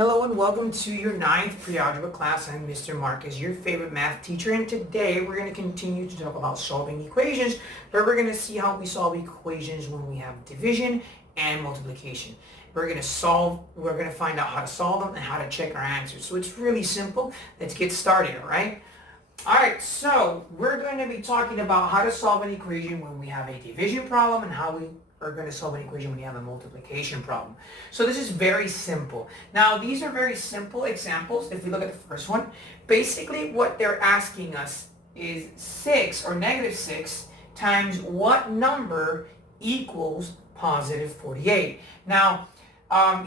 Hello and welcome to your 9th pre-algebra class. I'm Mr. Marcus, your favorite math teacher, and today we're going to continue to talk about solving equations, but we're going to see how we solve equations when we have division and multiplication. We're going to find out how to solve them and how to check our answers. So it's really simple. Let's get started, all right? Alright, so we're going to be talking about how to solve an equation when we have a division problem and how we are going to solve an equation when you have a multiplication problem. So this is very simple. Now these are very simple examples. If we look at the first one, basically what they're asking us is 6 or negative 6 times what number equals positive 48. Now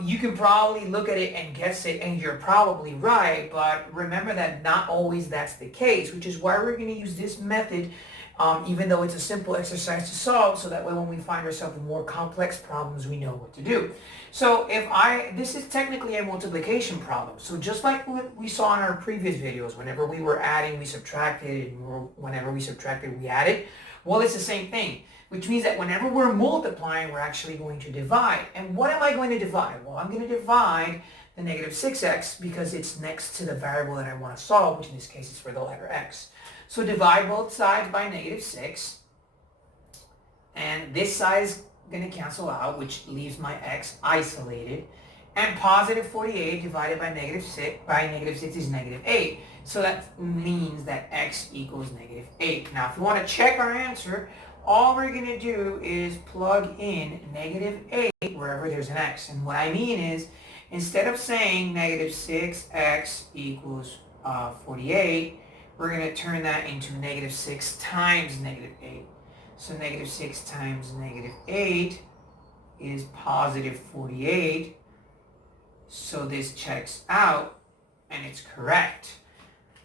you can probably look at it and guess it, and you're probably right, but remember that not always that's the case, which is why we're going to use this method, even though it's a simple exercise to solve, so that way when we find ourselves in more complex problems, we know what to do. So this is technically a multiplication problem. So just like what we saw in our previous videos, whenever we were adding, we subtracted, and whenever we subtracted, we added. Well, it's the same thing, which means that whenever we're multiplying, we're actually going to divide. And what am I going to divide? Well, I'm going to divide the negative 6x because it's next to the variable that I want to solve, which in this case is for the letter x. So divide both sides by negative 6. And this side is going to cancel out, which leaves my x isolated. And positive 48 divided by negative 6 is negative 8. So that means that x equals negative 8. Now, if you want to check our answer, all we're going to do is plug in negative 8 wherever there's an x. And what I mean is, instead of saying negative 6x equals 48, we're going to turn that into negative 6 times negative 8. So negative 6 times negative 8 is positive 48. So this checks out, and it's correct.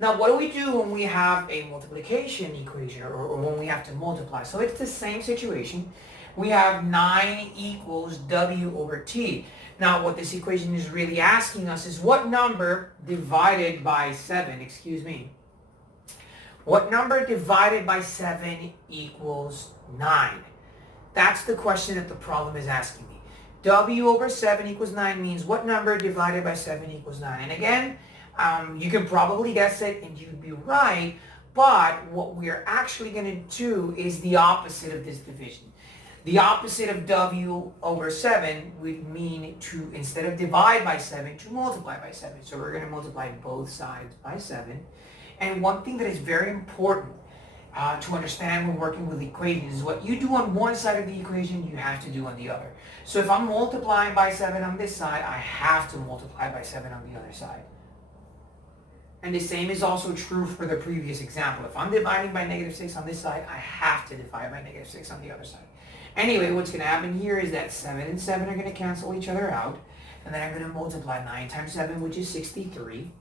Now, what do we do when we have a multiplication equation or when we have to multiply? So it's the same situation. We have 9 equals w over t. Now, what this equation is really asking us is what number divided by 7, what number divided by 7 equals 9? That's the question that the problem is asking me. W over 7 equals 9 means what number divided by 7 equals 9? And again, you can probably guess it and you'd be right, but what we're actually going to do is the opposite of this division. The opposite of w over 7 would mean to, instead of divide by 7, to multiply by 7. So we're going to multiply both sides by 7. And one thing that is very important to understand when working with equations is what you do on one side of the equation, you have to do on the other. So if I'm multiplying by 7 on this side, I have to multiply by 7 on the other side. And the same is also true for the previous example. If I'm dividing by negative 6 on this side, I have to divide by negative 6 on the other side. Anyway, what's going to happen here is that 7 and 7 are going to cancel each other out. And then I'm going to multiply 9 times 7, which is 63.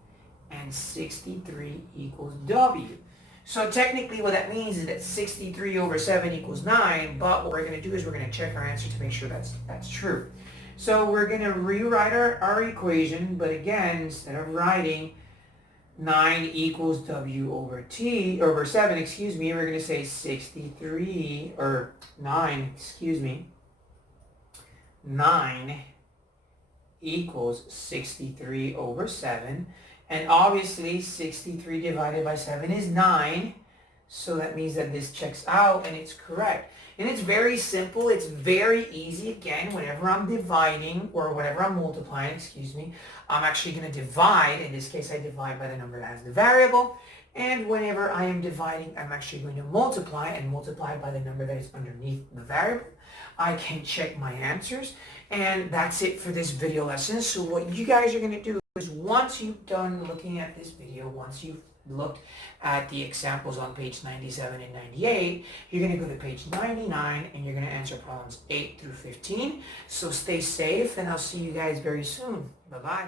And 63 equals w. So technically what that means is that 63 over 7 equals 9. But what we're going to do is we're going to check our answer to make sure that's true. So we're going to rewrite our equation. But again, instead of writing 9 equals w over 7, we're going to say 9 equals 63 over 7. And obviously 63 divided by 7 is 9. So that means that this checks out and it's correct. And it's very simple. It's very easy. Again, whenever I'm dividing or whenever I'm multiplying, I'm actually going to divide. In this case, I divide by the number that has the variable. And whenever I am dividing, I'm actually going to multiply and multiply by the number that is underneath the variable. I can check my answers. And that's it for this video lesson. So what you guys are going to do is once you've done looking at this video, once you've looked at the examples on page 97 and 98, you're going to go to page 99 and you're going to answer problems 8 through 15. So stay safe and I'll see you guys very soon. Bye-bye.